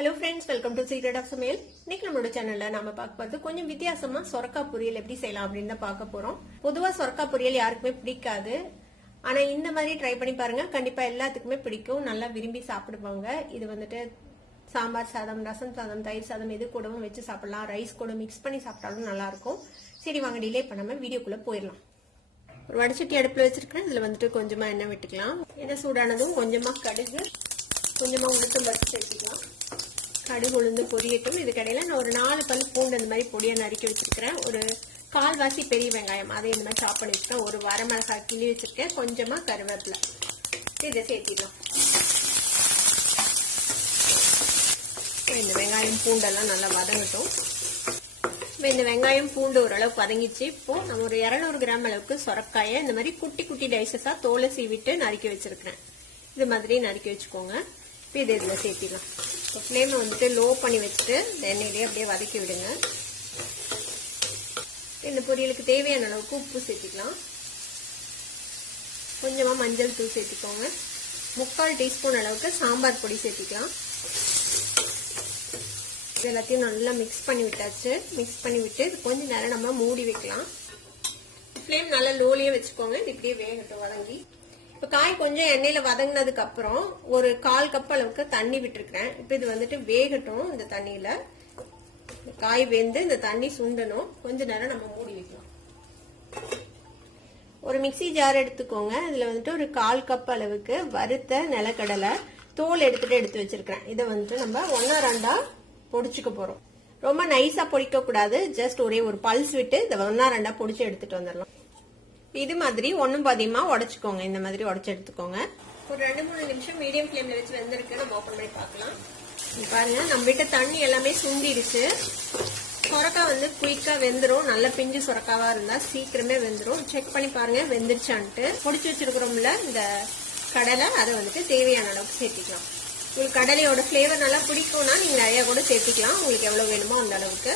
Hello friends, welcome to Secret of Samaiyal. இன்னைக்கு நம்மளோட சேனல்ல நாம பார்க்க போறது கொஞ்சம் வித்தியாசமா சொரக்காய் பொரியல் எப்படி செய்யலாம் அப்படின்னு தான் பார்க்க போறோம். பொதுவா சொரக்காய் பொரியல் யாருக்குமே பிடிக்காது. ஆனா இந்த மாதிரி ட்ரை பண்ணி பாருங்க, கண்டிப்பா எல்லாத்துக்குமே பிடிக்கும், நல்லா விரும்பி சாப்பிடுவாங்க. இது வந்துட்டு சாம்பார் சாதம், ரசம் சாதம், தயிர் சாதம் எது கூடவும் வச்சு சாப்பிடலாம், ரைஸ் கூட மிக்ஸ் பண்ணி சாப்பிட்டாலும் நல்லா இருக்கும். சரி வாங்க டிலே பண்ணாம வீடியோக்குள்ள போயிடலாம். ஒரு வடச்சட்டி அடுப்புல வச்சிருக்கேன். இதுல வந்துட்டு கொஞ்சமா எண்ணெய் விட்டுக்கலாம். எண்ணெய் சூடானதும் கொஞ்சமா கடுகு, கொஞ்சமா உளுத்தம் பருப்பு சேர்த்துக்கலாம். கடுகு உளுந்து பொரியட்டும். இதுக்கு இடையில நான் ஒரு 4 பல் பூண்டு இந்த மாதிரி பொடியா நறுக்கி வச்சிருக்கிறேன். ஒரு கால்வாசி பெரிய வெங்காயம் அதை இந்த மாதிரி சாப் பண்ணி வச்சிருக்கேன். ஒரு வரமிளகாய் கிள்ளி வச்சிருக்கேன். கொஞ்சமா கருவேப்பிலை இதை சேர்த்திடலாம். இந்த வெங்காயம் பூண்டெல்லாம் நல்லா வதங்கட்டும். இந்த வெங்காயம் பூண்டு ஓரளவுக்கு வதங்கிச்சு. இப்போ நம்ம ஒரு 200 கிராம் அளவுக்கு சொரக்காயை இந்த மாதிரி குட்டி குட்டி டைசஸா தோலை சீவிட்டு நறுக்கி வச்சிருக்கிறேன். இது மாதிரி நறுக்கி வச்சுக்கோங்க. இப்போ இதை இதில் சேர்த்திடலாம். இப்போ ஃப்ளேமை வந்துட்டு லோ பண்ணி வச்சுட்டு இந்த எண்ணெயிலே அப்படியே வதக்கி விடுங்க. இந்த பொரியலுக்கு தேவையான அளவுக்கு உப்பு சேர்த்திக்கலாம். கொஞ்சமாக மஞ்சள் தூள் சேர்த்திக்கோங்க. 3/4 டீஸ்பூன் அளவுக்கு சாம்பார் பொடி சேர்த்திக்கலாம். இது எல்லாத்தையும் நல்லா மிக்ஸ் பண்ணி விட்டாச்சு. மிக்ஸ் பண்ணி விட்டு கொஞ்ச நேரம் நம்ம மூடி வைக்கலாம். ஃப்ளேம் நல்லா லோலியே வச்சுக்கோங்க. இது இப்படியே வேகட்டும் வதங்கி. இப்போ காய் கொஞ்சம் எண்ணெயில வதங்கினதுக்கு அப்புறம் ஒரு 1/4 கப் அளவுக்கு தண்ணி விட்டுருக்கிறேன். இப்போ இது வந்துட்டு வேகட்டும். இந்த தண்ணியில காய் வெந்து இந்த தண்ணி சுண்டணும். கொஞ்ச நேரம் நம்ம மூடி வைக்கலாம். ஒரு மிக்சி ஜார் எடுத்துக்கோங்க. இதுல வந்துட்டு ஒரு 1/4 கப் அளவுக்கு வறுத்த நிலக்கடலை தோல் எடுத்து வச்சிருக்கிறேன். இதை வந்துட்டு நம்ம 1/2 பொடிச்சுக்க போறோம். ரொம்ப நைஸா பொடிக்க கூடாது. ஜஸ்ட் ஒரே ஒரு பல்ஸ் விட்டு இதை 1/2 பொடிச்சு எடுத்துட்டு வந்துடலாம். இது மாதிரி ஒன்னும் பாதியமா உடைச்சுக்கோங்க. இந்த மாதிரி உடைச்சு எடுத்துக்கோங்க. ஒரு 2-3 நிமிஷம் மீடியம் ஃபிளேம்ல வச்சு வெந்திருக்கு. நம்ம ஓபன் பண்ணி பார்க்கலாம். பாருங்க, நம்ம விட்ட தண்ணி எல்லாமே சுண்டிடுச்சு. சொரக்காய் வந்து குயிக்கா வெந்துரும். நல்ல பிஞ்சு சொரக்காவா இருந்தா சீக்கிரமே வெந்துரும். செக் பண்ணி பாருங்க வெந்துருச்சான்ட்டு. பொடிச்சு வச்சிருக்கிறோம்ல இந்த கடலை, அதை வந்துட்டு தேவையான அளவுக்கு சேர்த்திக்கலாம். உங்களுக்கு கடலையோட ஃபிளேவர் நல்லா பிடிக்கும்னா நீங்க நிறைய கூட சேர்த்திக்கலாம். உங்களுக்கு எவ்வளவு வேணுமோ அந்த அளவுக்கு.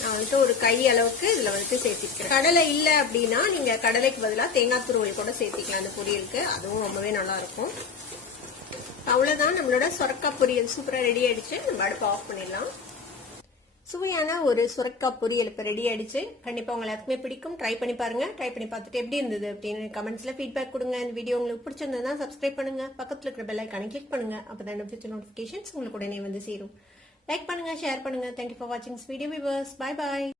நான் வந்துட்டு ஒரு கை அளவுக்கு இதுல வந்துட்டு சேர்த்திக்கிறேன். கடலை இல்ல அப்படின்னா நீங்க கடலைக்கு பதிலாக தேங்காய் துருவல் கூட சேர்த்திக்கலாம் அந்த பொரியலுக்கு. அதுவும் ரொம்பவே நல்லா இருக்கும். அவ்வளவுதான், நம்மளோட சொரக்காய் பொரியல் சூப்பரா ரெடி ஆயிடுச்சு. நம்ம அடுப்பை ஆஃப் பண்ணிடலாம். சுவையான ஒரு சொரக்காய் பொரியல் இப்ப ரெடி ஆயிடுச்சு. கண்டிப்பா உங்க எல்லாருக்குமே பிடிக்கும். ட்ரை பண்ணி பாருங்க. ட்ரை பண்ணி பார்த்துட்டு எப்படி இருந்தது அப்படின்னு கமெண்ட்ஸ்ல ஃபீட்பேக் கொடுங்க. இந்த வீடியோ உங்களுக்கு பிடிச்சிருந்ததுன்னா சப்ஸ்கிரைப் பண்ணுங்க. பக்கத்துல இருக்கிற பெல் ஐகானை கிளிக் பண்ணுங்க. அப்பதான் ஃபியூச்சர் நோட்டிபிகேஷன்ஸ் உங்களுக்கு உடனே வந்து சேரும். லைக் பண்ணுங்க, ஷேர் பண்ணுங்க. தேங்க்யூ ஃபார் வாட்சிங் this video viewers. Bye by.